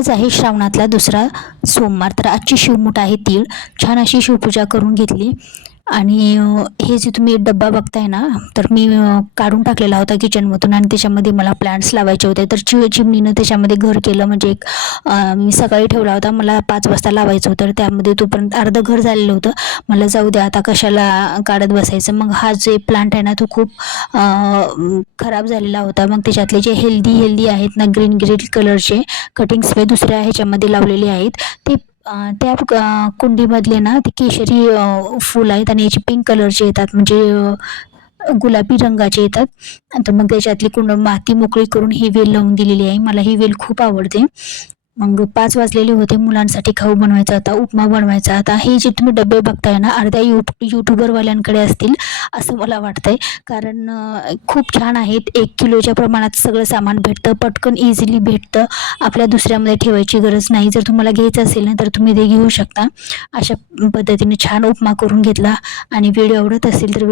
आज आहे श्रावणातला दुसरा सोमवार. तर आजची शिवमूठ आहे तीळ. छान अशी शिवपूजा करून घेतली. आणि हे जे तुम्ही डब्बा बघताय ना, तर मी काढून टाकलेला होता किचनमधून आणि त्याच्यामध्ये मला प्लांट्स लावायचे होते. तर चिमणीनं त्याच्यामध्ये घर केलं. म्हणजे एक मी सकाळी ठेवला होता, मला 5 वाजता लावायचं होतं. तर त्यामध्ये तोपर्यंत अर्धं घर झालेलं होतं. मला जाऊ द्या, आता कशाला काढत बसायचं. मग हा जे प्लांट आहे ना, तो खूप खराब झालेला होता. मग त्याच्यातले जे हेल्दी आहेत ना, ग्रीन ग्रीन कलरचे कटिंग्स मी दुसऱ्या ह्याच्यामध्ये लावलेले आहेत. ते त्या कुंडीमधले ना ते केशरी फूल आहेत आणि याचे पिंक कलरचे येतात. म्हणजे गुलाबी रंगाचे येतात. तर मग त्याच्यातली माती मोकळी करून ही वेल लावून दिलेली आहे. मला ही वेल खूप आवडते. मग 5 वाजलेले होते. मुलांसाठी खाऊ बनवायचा होता, उपमा बनवायचा होता. हे जे तुम्ही डबे बघताय ना, अर्ध्या यूट्यूबरवाल्यांकडे असतील असं मला वाटतंय. कारण खूप छान आहेत. 1 किलोच्या प्रमाणात सगळं सामान भेटतं, पटकन इझिली भेटतं. आपल्या दुसऱ्यामध्ये ठेवायची गरज नाही. जर तुम्हाला घ्यायचं असेल ना, तर तुम्ही ते घेऊ शकता. अशा पद्धतीने छान उपमा करून घेतला. आणि व्हिडिओ आवडत असेल तर